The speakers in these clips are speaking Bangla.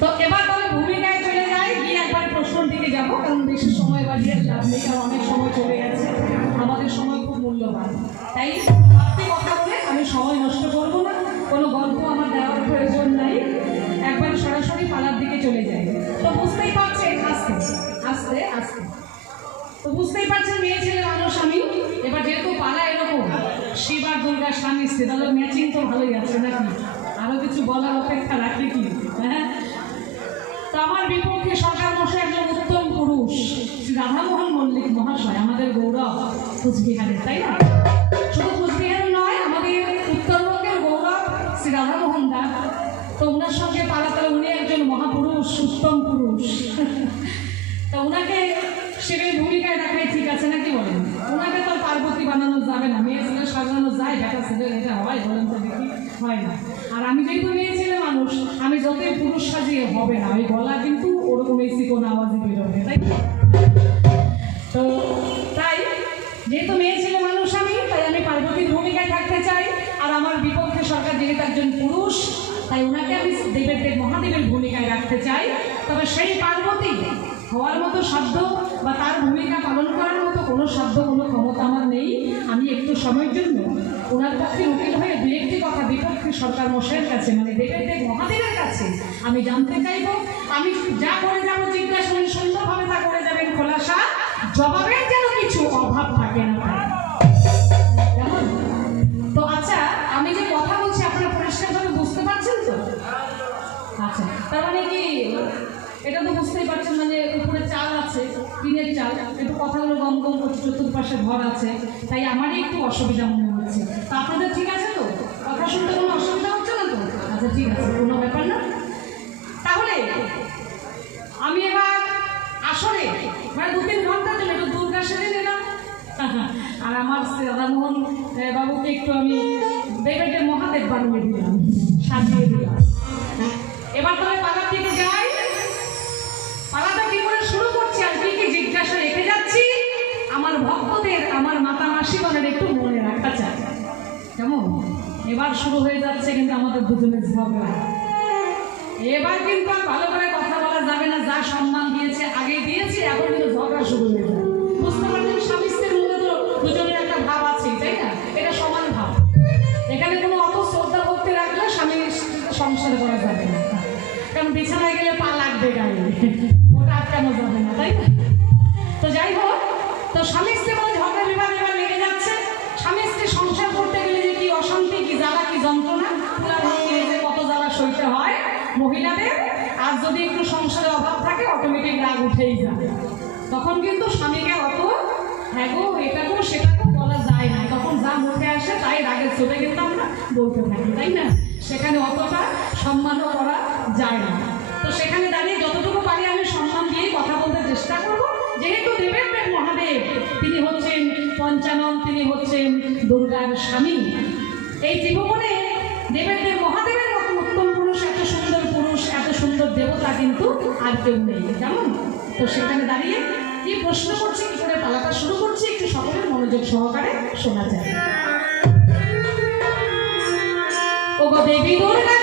তো এবার তবে ভূমিকায় চলে যাই। গিয়ে একবার প্রশ্ন দিকে যাব, কারণ বেশি সময় বাড়িয়ে নেই, কারণ অনেক সময় চলে গেছে। আমাদের সময় খুব মূল্যবান। তাই আপনি কথা বলে আমি সময় নষ্ট করব না, কোনো গল্প আমার দেওয়ার প্রয়োজন নাই। একবার সরাসরি পালার দিকে চলে যাই। তো বুঝতেই পারছেন, আস্তে আস্তে আস্তে। তো বুঝতেই পারছেন, মেয়ে, ছেলে, মানুষ, আমি। এবার যেহেতু পালা এরকম, শিব আর দুর্গা স্বামী স্ত্রী তাহলে ম্যাচিং তো ভালোই আছে নাকি? আরও কিছু বলার অপেক্ষা রাখি কি? তো আমার বিপক্ষে সরকার মশাই একজন উত্তম পুরুষ, শ্রী রাধামোহন মল্লিক মহাশয়, আমাদের গৌরব কুচবিহারের, তাই না? শুধু কুচবিহার নয়, আমাদের উত্তরবঙ্গের গৌরব শ্রী রাধামোহন দা। তো ওনার সঙ্গে পালাতালে, উনি একজন মহাপুরুষ, উত্তম পুরুষ। তো ওনাকে শিবের ভূমিকায় দেখাই ঠিক আছে নাকি বলেন? ওনাকে তো পার্বতী বানানো যাবে না, মেয়ে ছেলে সাজানো যায় দেখা ছেলে এটা হয়, বলেন। হয় না। আর আমি যেহেতু মেয়ে ছেলে মানুষ, আমি যতই পুরুষ সাজিয়ে হবে না, ওই গলা কিন্তু ওরকম এই চিকন আওয়াজই বেরোবে, তাই তো? তাই, যেহেতু মেয়ে ছেলে মানুষ আমি, তাই আমি পার্বতীর ভূমিকায় থাকতে চাই। আর আমার বিপক্ষে সরকার যেহেতু একজন পুরুষ, তাই ওনাকে আমি দেবের দেব মহাদেবের ভূমিকায় রাখতে চাই। তবে সেই পার্বতী হওয়ার মতো সাধ্য বা তার ভূমিকা পালন করার কোনো সাধ্য কোনো ক্ষমতা আমার নেই। আমি একটু সময়ের জন্য ওনার পক্ষে উকিল হয়ে দু একটি কথা বিপক্ষে সরকার মশাইয়ের কাছে মানে দেবের দেব মহাদেবের কাছে আমি জানতে চাইব। আমি যা করে যাব, জিজ্ঞাসা সুন্দরভাবে তা করে যাবেন খোলাসা। জবাবের যেন কিছু অভাব চতুর্পাশে ঘর আছে, তাই আমারই একটু অসুবিধা মনে হচ্ছে। তা আপনাদের ঠিক আছে তো? কথা শুনতে কোনো অসুবিধা হচ্ছে না তো? আচ্ছা ঠিক আছে, কোনো ব্যাপার না। তাহলে আমি এবার আসলে মানে দু তিন ঘণ্টার জন্য একটু দুর্গা সেজে নিলাম। আর আমার রাধামোহন বাবুকে একটু আমি দেবের মহাদেব বানিয়ে দিলাম, সাজিয়ে দিলাম। এবার তবে পালার দিকে আমার মাতা মাসিগণের একটু মনে রাখা চাই। কেমন? এবার শুরু হয়ে যাচ্ছে কিন্তু আমাদের দুজনের ঝগড়া। এবার কিন্তু আর ভালো করে কথা বলা যাবে না, যা সম্মান দিয়েছে আগে দিয়েছি, এখন কিন্তু ঝগড়া শুরু হয়ে যাবে। বুঝতে পারছেন স্বামী স্ত্রীর মধ্যে তো দুজনের একটা ভাব আছে তাই না? এটা সমান ভাব। এখানে কোনো অত শ্রদ্ধা ভক্তি রাখলে স্বামী স্ত্রীতে সংসার করা যাবে না। কারণ বিছানায় যদি একটু সংসারে অভাব থাকে অটোমেটিক রাগ উঠেই যাবে। তখন কিন্তু স্বামীকে অত হ্যাঁ গো, এটা গো, সেটা গো, বলা যায় না। তখন যা মুখে আসে, তাই রাগের চলে কিন্তু আমরা বলতে থাকি, তাই না? সেখানে অতটা সম্মানও করা যায় না। তো সেখানে দাঁড়িয়ে যতটুকু পারি আমি সম্মান দিয়েই কথা বলতে চেষ্টা করব। যেহেতু দেবের দেব মহাদেব, তিনি হচ্ছেন পঞ্চানন, তিনি হচ্ছেন দুর্গার স্বামী। এই ত্রিভুবনে দেবের দেব মহাদেবের কিন্তু আর কেউ নেই। কেমন? তো সেখানে দাঁড়িয়ে কি প্রশ্ন করছে, কি করে পালাটা শুরু করছে, একটু সকলের মনোযোগ সহকারে শোনা যায়। ও দেবী দুর্গা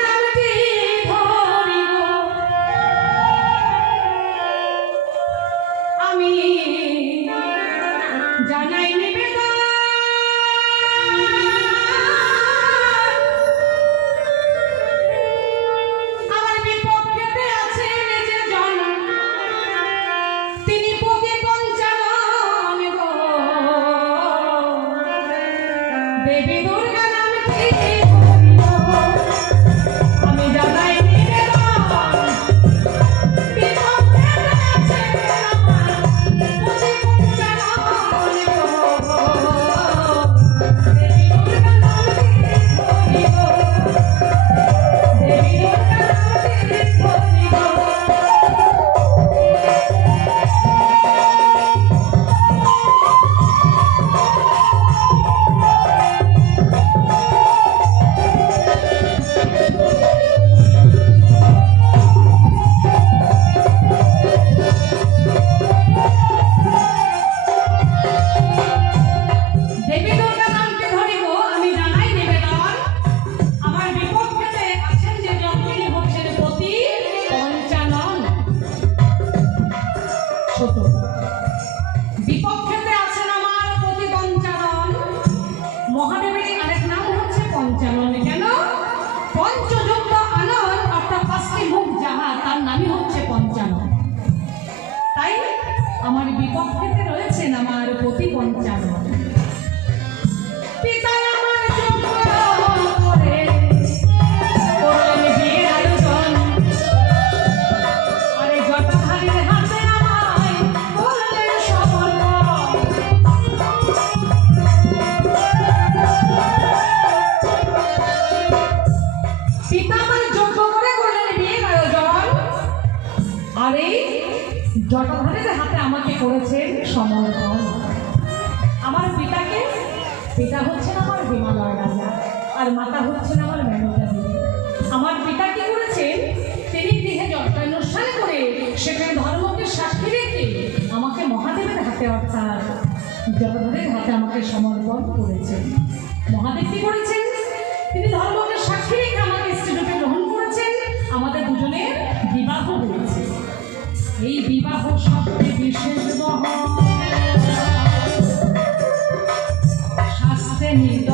হিমালয় রাজা। আর মাতা হচ্ছেন আমার মেনকা আমার পিতা কি করেছেন? তিনি গৃহে যজ্ঞানুষ্ঠান করে সেখানে ধর্মকে সাক্ষী রেখে আমাকে মহাদেবের হাতে অর্থাৎ জগধরের হাতে আমাকে সমর্পণ করেছেন। মহাদেব কি করেছেন? তিনি ধর্মকে সাক্ষী রেখে আমাকে স্ত্রীরূপে গ্রহণ করেছেন। আমাদের দুজনের বিবাহ হয়েছে। এই বিবাহ শব্দে বিশেষ মহৎ শাস্ত্রে নিদর্শন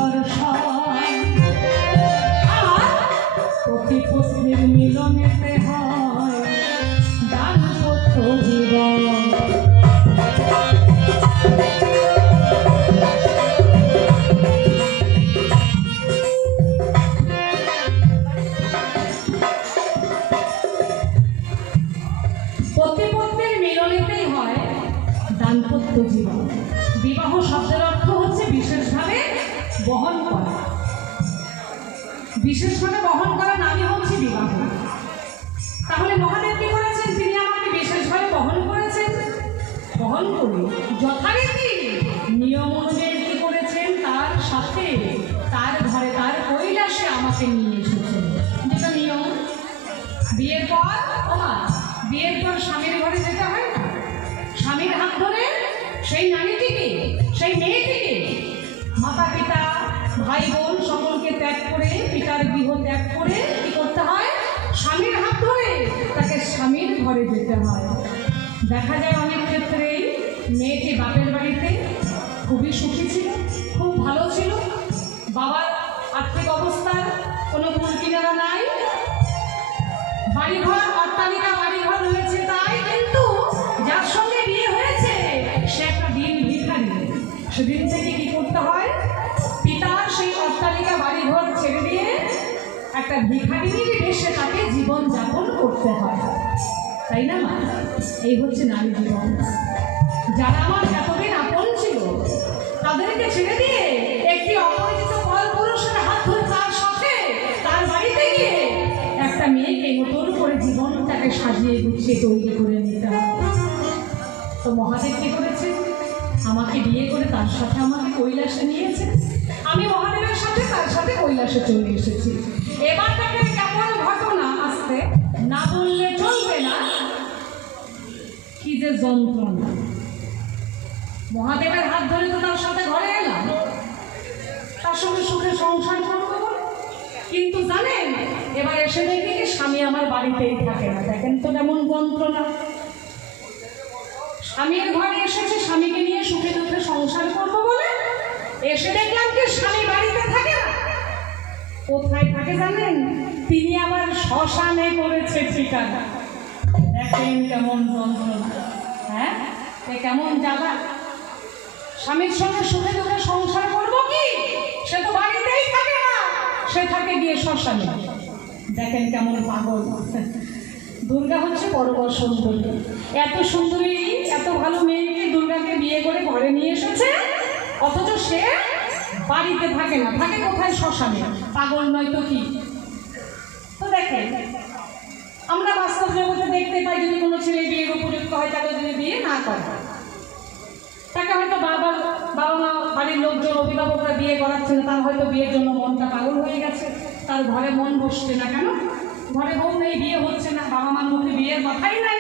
পর ওমা বিয়ের পর স্বামীর ঘরে যেতে হয় না? স্বামীর হাত ধরে সেই নারীটিকে সেই মেয়েটিকে মাতা পিতা, ভাই বোন সকলকে ত্যাগ করে, পিতার গৃহ ত্যাগ করে কি করতে হয়? স্বামীর হাত ধরে তাকে স্বামীর ঘরে যেতে হয়। দেখা যায় অনেক ক্ষেত্রেই মেয়েটি বাপের বাড়িতে খুবই সুখী ছিল, খুব ভালো ছিল। বাবার আর্থিক অবস্থার কোনো কুল কিনারা নাই বাড়িঘর, অট্টালিকা বাড়িঘর রয়েছে তাই, কিন্তু যার সঙ্গে বিয়ে হয়েছে, সে একটা দিন ভিখারি সেদিন থেকে কি করতে হয়? পিতার সেই অট্টালিকা বাড়িঘর ছেড়ে দিয়ে একটা ভিখারিনীর বেশে তাকে জীবন যাপন করতে হয়। তাই না এই হচ্ছে নারী জীবন। যারা আমার এতদিন আপন ছিল, তাদেরকে ছেড়ে দিয়ে একটি অপরিচিত সাজিয়ে গুছিয়ে তৈরি করে নিতে তো মহাদেব কি করেছে? আমাকে বিয়ে করে তার সাথে আমাকে কৈলাসে নিয়েছে। আমি মহাদেবের সাথে তার সাথে কৈলাসে চলে এসেছি। এবার তাকে কেমন ঘটনা আসতে না বললে চলবে না। কি যে যন্ত্রণা। মহাদেবের হাত ধরে তো তার সাথে ঘরে এলাম। তার সঙ্গে সুখে সংসার বলে। কিন্তু জানেন, এবার এসে দেখি স্বামী আমার বাড়িতেই থাকে না। দেখেন তো কেমন যন্ত্রণা। স্বামীর ঘরে এসেছে, স্বামীকে নিয়ে সুখে দুঃখে সংসার করব বলে এসে দেখলাম কি স্বামী বাড়িতে থাকে না। কোথায় থাকে জানেন? তিনি আবার শ্মশানে করেছে ঠিকানা। দেখেন কেমন যন্ত্রণা। হ্যাঁ? কেমন জ্বালা। স্বামীর সঙ্গে সুখে দুঃখে সংসার করব কি সে তো বাড়িতেই থাকে না সে থাকে গিয়ে শ্মশানে। দেখেন কেমন পাগল। দুর্গা হচ্ছে বড় বড় সুন্দরী। এত সুন্দরী, এত ভালো মেয়েকে দুর্গাকে বিয়ে করে ঘরে নিয়ে এসেছে, অথচ সে বাড়িতে থাকে না, থাকে কোথায়? শ্মশানে। পাগল নয় তো কি? তো দেখেন, আমরা বাস্তব জগতে দেখতে পাই যদি কোনো ছেলে বিয়ের উপযুক্ত হয়, তাকে যদি বিয়ে না করে। তাকে হয়তো বাবা বাবা মা, বাড়ির লোকজন, অভিভাবকরা বিয়ে করাচ্ছেন, তার হয়তো বিয়ের জন্য মনটা পাগল হয়ে তার ঘরে মন বসছে না কেন? ঘরে বউ নেই, বিয়ে হচ্ছে না, বাবা মার মুখে বিয়ের কথাই নাই।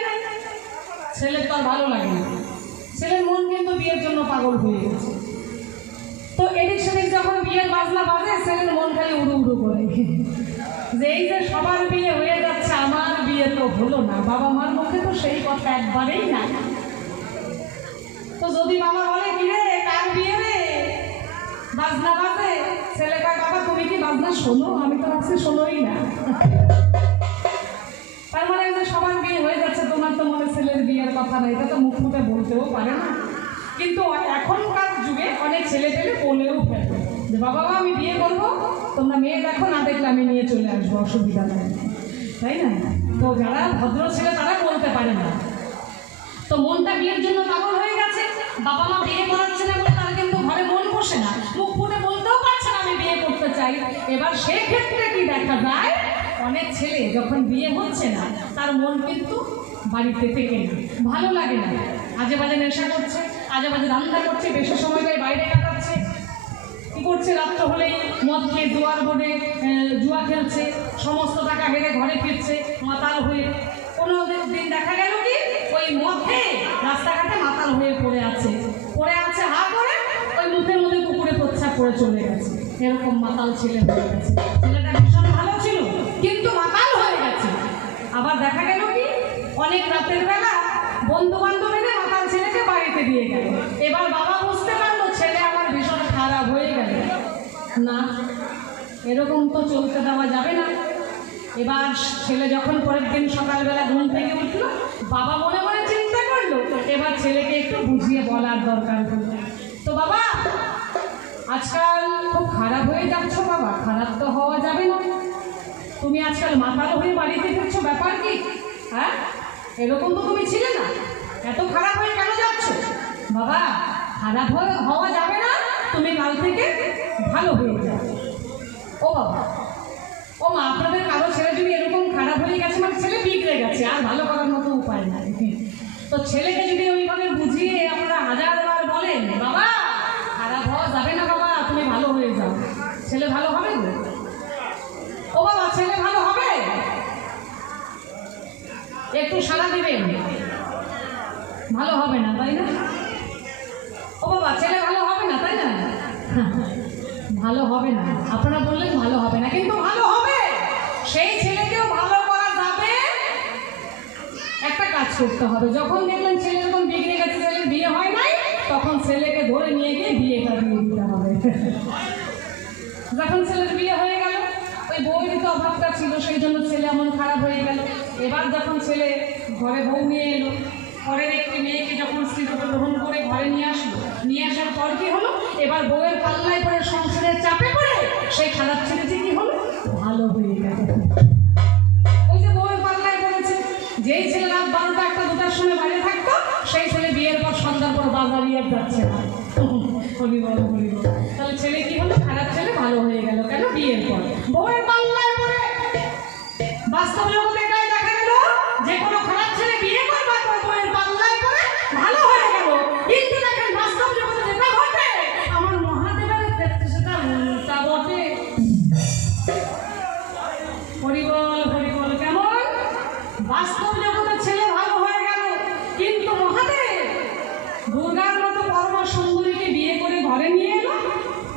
ছেলের তো আর ভালো লাগে না। ছেলের মন কিন্তু বিয়ের জন্য পাগল হয়ে গেছে। তো এদিক সেদিক যখন বিয়ের বাজনা বাজে, ছেলের মন খালি উড়ু উড়ু করে। যে এই যে সবার বিয়ে হয়ে যাচ্ছে, আমার বিয়ে তো হলো না। বাবা মার মুখে তো সেই কথা একবারেই না তো যদি বাবা বলে কি রে কার বিয়ে রে? বাজনা বাজে, ছেলে কয়, বাবা শোনো, আমি তো ভাবছি শোনোই না। তার মানে যে সবার বিয়ে হয়ে যাচ্ছে, তোমার তো মনে ছেলের বিয়ের কথা নাই এটা তো মুখ ফুটে বলতেও পারে না। কিন্তু এখনকার যুগে অনেক ছেলে পেলে বলেও ফেলে যে, বাবা আমি বিয়ে করব, তোমরা মেয়ে দেখো, না দেখলে আমি নিয়ে চলে আসব, অসুবিধা নেই। তাই না? তো যারা ভদ্র ছেলে, তারা বলতে পারে না। তো মনটা বিয়ের জন্য পাগল হয়ে গেছে, বাবা মা বিয়ে করাচ্ছে না তার কিন্তু ঘরে মন বসে না, মুখ চাই এবার সেক্ষেত্রে কি দেখা যায়? অনেক ছেলে যখন বিয়ে হচ্ছে না, তার মন কিন্তু বাড়িতে থেকে না। ভালো লাগে না। আজে বাজে নেশা করছে আজে বাজে রান্না করছে, বেশি সময় যায় বাইরে কাটাচ্ছে কি করছে? রাত্র হলেই মদ খেয়ে জুয়ার বোর্ডে জুয়া খেলছে, সমস্ত টাকা হেরে ঘরে ফিরছে, মাতাল হয়ে কোনো দিন দেখা গেল কি? ওই মদ খেয়ে রাস্তাঘাটে মাতাল হয়ে পড়ে আছে। পড়ে আছে হা করে, ওই মুখের মধ্যে কুকুরে প্রচ্ছাপ করে চলে গেছে। এরকম মাতাল ছেলে হয়ে গেছে। ছেলেটা ভীষণ ভালো ছিল, কিন্তু মাতাল হয়ে গেছে। আবার দেখা গেল কি, অনেক রাতের বেলা বন্ধু এনে মাতাল ছেলেকে বাড়িতে দিয়ে গেল। এবার বাবা বুঝতে পারল ছেলে আমার ভীষণ খারাপ হয়ে গেল। না, এরকম তো চলতে দেওয়া যাবে না। এবার ছেলে যখন পরের দিন সকালবেলা ঘুম থেকে উঠল, বাবা মনে মনে চিন্তা করল, এবার ছেলেকে একটু বুঝিয়ে বলার দরকার হলো। তো বাবা আজকাল খুব খারাপ হয়ে যাচ্ছ বাবা, খারাপ তো হওয়া যাবে না। তুমি আজকাল মাতাল হয়ে বাড়িতে ফিরছো, ব্যাপার কি? হ্যাঁ? এরকম তো তুমি ছিলে না। এত খারাপ হয়ে কেন যাচ্ছ? বাবা, খারাপ হওয়া যাবে না, তুমি কাল থেকে ভালো হয়ে যাও ও বাবা, ও মা, আপনাদের কারও ছেলে যদি এরকম খারাপ হয়ে গেছে মানে ছেলে বিগড়ে গেছে, আর ভালো করার মতো উপায় নাই। তো ছেলেকে যদি ওইভাবে বুঝিয়ে আপনারা ছেলে ভালো হবে? ও বাবা, ছেলে ভালো হবে? একটু সাড়া দেবেন। ভালো হবে না, তাই না? ও বাবা, ছেলে ভালো হবে না, তাই না? ভালো হবে না। আপনারা বললেন ভালো হবে না, কিন্তু ভালো হবে। সেই ছেলেকেও ভালো করা যাবে। একটা কাজ করতে হবে। যখন দেখলেন ছেলে যখন বিগড়ে গেছে, ছেলের বিয়ে হয় নাই, তখন ছেলেকে ধরে নিয়ে গিয়ে বিয়েটা দিয়ে দিতে হবে। যখন ছেলের বিয়ে হয়ে গেল, ওই বউ তো অভাবটা ছিল, সেই জন্য ছেলে এমন খারাপ হয়ে গেল। এবার যখন ছেলে ঘরে বউ নিয়ে এলো, ঘরের একটি মেয়েকে যখন স্ত্রী গ্রহণ করে ঘরে নিয়ে আসলো, নিয়ে আসার পর কি হলো? এবার বউয়ের পাল্লায় পরে সংসারের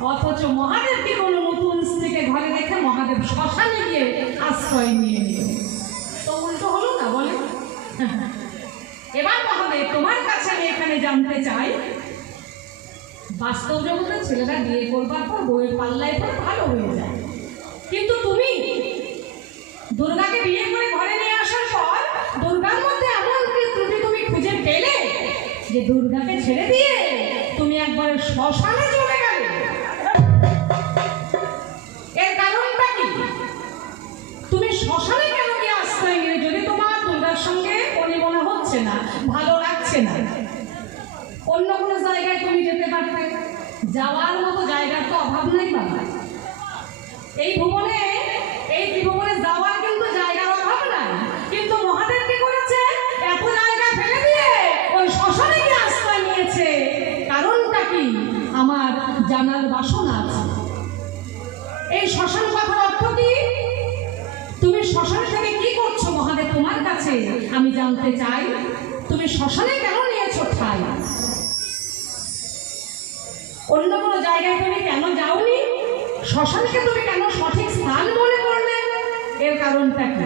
অথচ মহাদেবকে কোনো নতুন স্ত্রীকে ঘরে রেখে মহাদেব শ্মশানে গিয়ে আশ্রয় নিয়ে নিল। তো উল্টো হলো না, বলে? এবার মহাদেব, তোমার কাছে আমি এখানে জানতে চাই, বাস্তব জগতের ছেলেরা বিয়ে করবার পর বইয়ের পাল্লায় পর ভালো হয়ে যায়। কিন্তু তুমি দুর্গাকে বিয়ে করে ঘরে নিয়ে আসার পর দুর্গার মধ্যে এমন কি ত্রুটি তুমি খুঁজে পেলে? যে দুর্গাকে ছেড়ে দিয়ে তুমি একবার শ্মশানে পারবে যাওয়ার মতো জায়গার তো অভাব নাই বাবা। এই ভুবনে, এই ত্রিভুবনে যাওয়ার কিন্তু জায়গার অভাব নাই। কিন্তু মহাদেব কি করেছে? এত জায়গা ফেলে দিয়ে ওই শ্মশানে গিয়ে আশ্রয় নিয়েছে। কারণটা কি? আমার জানার বাসনা আছে। এই শ্মশান কথার অর্থ কি? তুমি শ্মশান থেকে কি করছ মহাদেব তোমার কাছে? আমি জানতে চাই, তুমি শ্মশানে কেন নিয়েছো ঠাই? অন্য কোনো জায়গায় তুমি কেন যাওনি? শ্মশানকে তুমি কেন সঠিক স্থান মনে করলে? এর কারণটা কি?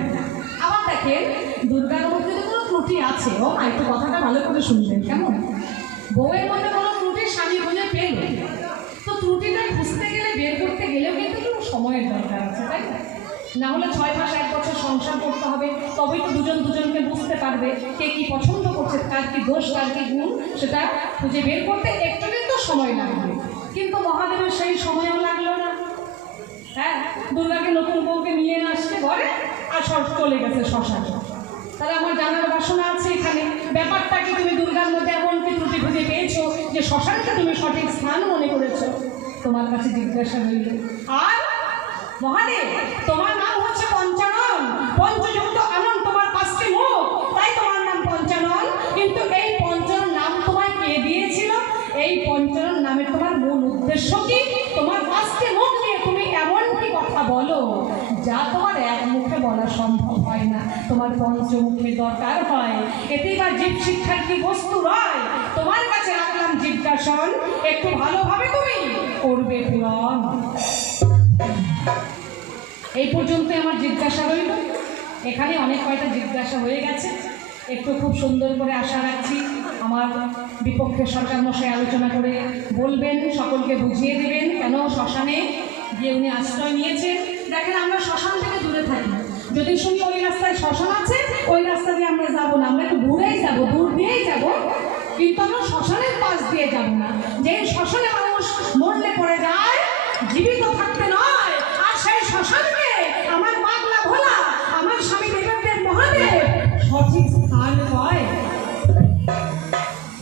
আবার দেখেন দুর্গার মধ্যে তো কোনো ত্রুটি আছে। ও মা, একটু কথাটা ভালো করে শুনবেন কেমন? বউয়ের মধ্যে কোনো ত্রুটি স্বামী খুঁজে পেল? তো ত্রুটিটা খুঁজতে গেলে বের করতে গেলেও কিন্তু একটু সময়ের দরকার আছে তাই না? না হলে ছয় মাস এক বছর সংসার করতে হবে। তবেই তো দুজন দুজনকে বুঝতে পারবে কে কি পছন্দ করছে কার কি দোষ কার কি গুণ সেটা খুঁজে বের করতে একটু কিন্তু সময় লাগবে। কিন্তু মহাদেবের সেই সময়ও লাগল না। হ্যাঁ দুর্গাকে নতুন বউকে নিয়ে আসছে ঘরে আর সব চলে গেছে শ্মশান। তাহলে আমার জানার বাসনা আছে এখানে। ব্যাপারটা কি, তুমি দুর্গার মধ্যে এমন কি ত্রুটি খুঁজে পেয়েছ যে শ্মশানকে তুমি সঠিক স্থান মনে করেছ? তোমার কাছে জিজ্ঞাসা হইল, আর মহাদেব, তোমার নাম হচ্ছে পঞ্চানন। পঞ্চযুক্ত যা তোমার এক মুখে বলা সম্ভব হয় না, তোমার পঞ্চমুখে দরকার হয়। এতেই বা জীব শিক্ষার কি বস্তু নয় তোমার কাছে রাখলাম জিজ্ঞাসন, একটু ভালোভাবে তুমি করবে পূরণ। এই পর্যন্ত আমার জিজ্ঞাসা রইল। এখানে অনেক কয়টা জিজ্ঞাসা হয়ে গেছে। একটু খুব সুন্দর করে আশা রাখছি আমার বিপক্ষে সরকার মশাই আলোচনা করে বলবেন, সকলকে বুঝিয়ে দেবেন কেন শ্মশানে গিয়ে উনি আশ্রয় নিয়েছেন। দেখেন আমরা শ্মশান থেকে দূরে থাকি। যদি শুনি ওই রাস্তায় শ্মশান আছে, ওই রাস্তা দিয়ে আমরা যাব না। আমরা একটু দূরেই যাব, দূর দিয়েই যাব। কিন্তু আমরা শ্মশানের পাশ দিয়ে যাব না। যে শ্মশানে মানুষ মরলে পড়ে যায়, জীবিত থাকতে নয়। আর সেই শ্মশানকে আমার বাংলা ভোলা, আমার স্বামী দেবেন্দ্রের মহাদেব সঠিক স্থান হয়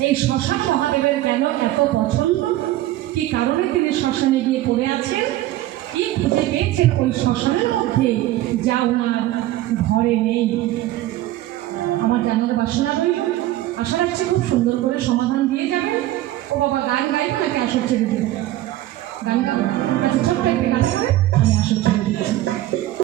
এই শ্মশান মহাদেবের কেন এত পছন্দ? কি কারণে তিনি শ্মশানে গিয়ে পড়ে আছেন? কি খুঁজে পেয়েছেন ওই শ্মশানের মধ্যে? যা ওনার ঘরে নেই। আমার জানার বাসনা রইল। আশা রাখছি খুব সুন্দর করে সমাধান দিয়ে যাবেন। ও বাবা, গান গাইবে নাকি আসর ছেড়ে দেবে? গান গাবো আচ্ছা ছোট্ট একটি গান করে আমি আসর ছেড়ে দিচ্ছি।